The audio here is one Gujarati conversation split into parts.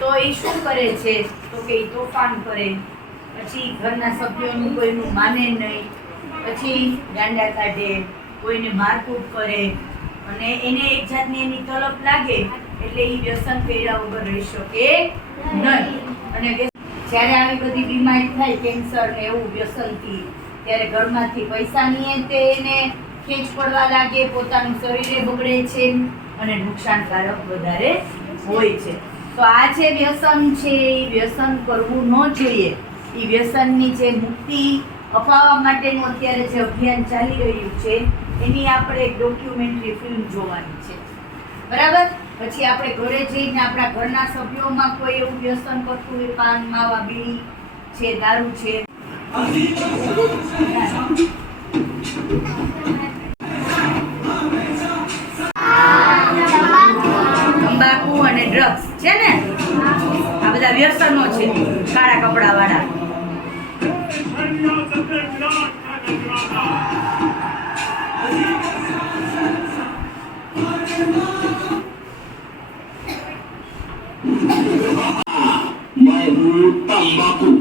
તો એ શું કરે છે? તો કે એ તોફાન કરે. પછી ઘરના સભ્યોનું કોઈનું માને નહીં. પછી ગાંડા કાઢે, કોઈને મારકૂટ કરે. અને એને એક જાતની એની તલપ લાગે, એટલે એ વ્યસન કર્યા વગર રહી શકે નહીં. અને જ્યારે આવી બધી બીમારી થાય, કેન્સર ને એવું વ્યસનથી, ત્યારે ઘરમાંથી પૈસાની તે એને ખેંચ પડવા લાગે, પોતાનું શરીરે બગડે છે અને નુકસાનકારક વધારે હોય છે. તો આ જે વ્યસન છે, એ વ્યસન કરવું ન જોઈએ. એ વ્યસનની જે મુક્તિ અપાવવા માટેનું અત્યારે જે અભિયાન ચાલી રહ્યું છે, એની આપણે એક ડોક્યુમેન્ટરી ફિલ્મ જોવાની છે. બરાબર? પછી આપણે ઘરે જઈને આપણા ઘરના સભ્યોમાં કોઈ એવું વ્યસન કરતું હોય, પાન, માવા, બીડી છે, દારૂ છે. બધા વ્યસનો છે કાળા કપડા વાળા मैं हूँ तंबाकू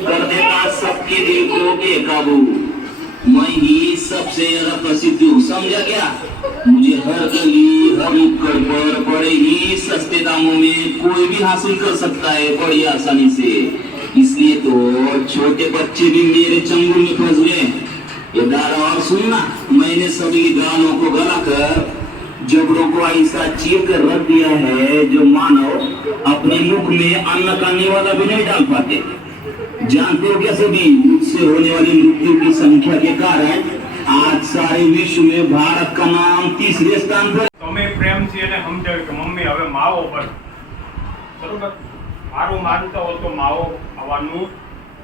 कर देता सबके दिल को बेकाबू मैं ही सबसे ज़्यादा प्रसिद्ध हूँ समझा क्या? मुझे हर गली, हर नुक्कड़ पर बड़े ही सस्ते दामों में कोई भी हासिल कर सकता है बड़ी आसानी से। इसलिए तो छोटे बच्चे भी मेरे चंगुल में फंस गए ये दारा और सुनना मैंने सभी गानों को गला कर जबड़ों को ऐसा चीर कर रख दिया है जो मानव अपने मुख में अन्न करने वाला भी नहीं डाल पाते। जानते हो क्या सभी उससे होने वाली मृत्यु की संख्या के कारण आज सारे विश्व में भारत का नाम तीसरे स्थान पर તમે પ્રેમથી એને સમજાવ્યું કે મમ્મી હવે માવો બન બરોબર મારું માનતા હો તો માવો ખાવાનું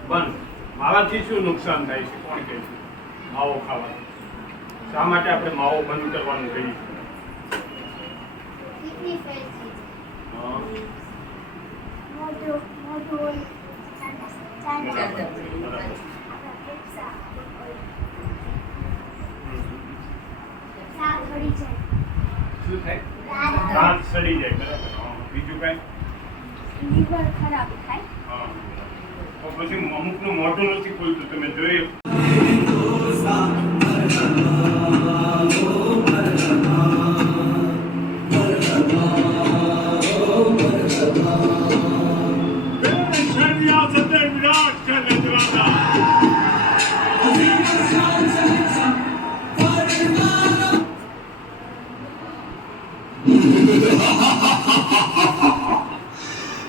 બંધ માવાથી શું નુકસાન થાય છે કોણ કહે છે માવો ખાવાનું શા માટે આપણે માવો બંધ કરવાનું કહીએ कितनी फैलती દાંત સડી જાય બરાબર બીજું કઈ? લીવર ખરાબ થાય પછી અમુકનું મોટું નથી ખોલતું. તમે જોઈએ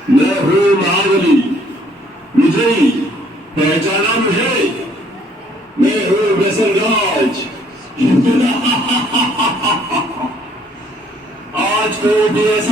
मैं हूँ महाबली विजयी पहचाना मुझे मैं हूँ व्यसनराज आज को भी ऐसा